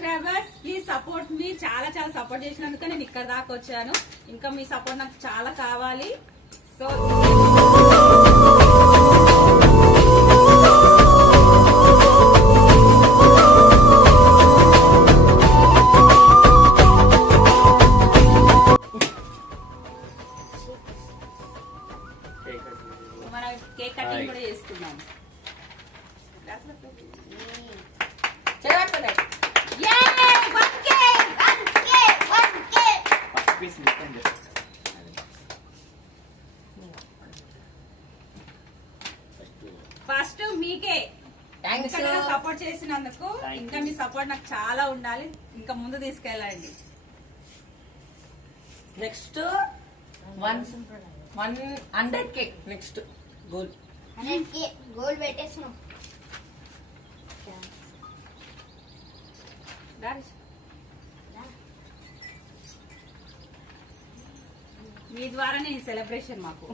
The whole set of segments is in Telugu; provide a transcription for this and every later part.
సబ్స్క్రైబర్స్ ప్లీజ్ సపోర్ట్ మీ. చాలా చాలా సపోర్ట్ చేసినందుకు నేను ఇక్కడ దాకా వచ్చాను. ఇంకా మీ సపోర్ట్ నాకు చాలా కావాలి. సో మనం కేక్ కటింగ్ కూడా చేసుకున్నాం. ఫస్ట్ మీకే సపోర్ట్ చేసినందుకు. ఇంకా మీ సపోర్ట్ నాకు చాలా ఉండాలి. ఇంకా ముందు తీసుకెళ్ళండి. Next 100K next goal. 100K goal పెట్టేస్తున్నాం. మీ ద్వారానే ఈ సెలబ్రేషన్ మాకు.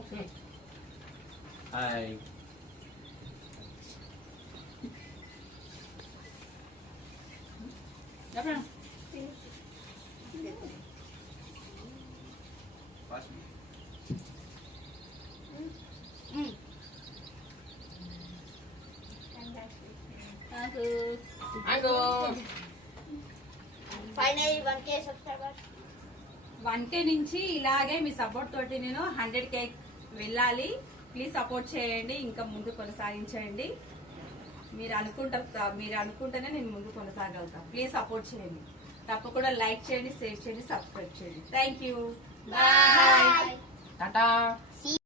Final 1K subscribers. 1K నుంచి ఇలాగే మీ సపోర్ట్ తోటి నేను 100K వెళ్ళాలి. ప్లీజ్ సపోర్ట్ చేయండి. ఇంకా ముందు కొనసాగించండి. మీరు అనుకుంటేనే నేను ముందు కొనసాగలుగుతా. ప్లీజ్ సపోర్ట్ చేయండి. తప్పకుండా లైక్ చేయండి, షేర్ చేయండి, సబ్స్క్రైబ్ చేయండి. Thank you. బాయ్. టాటా.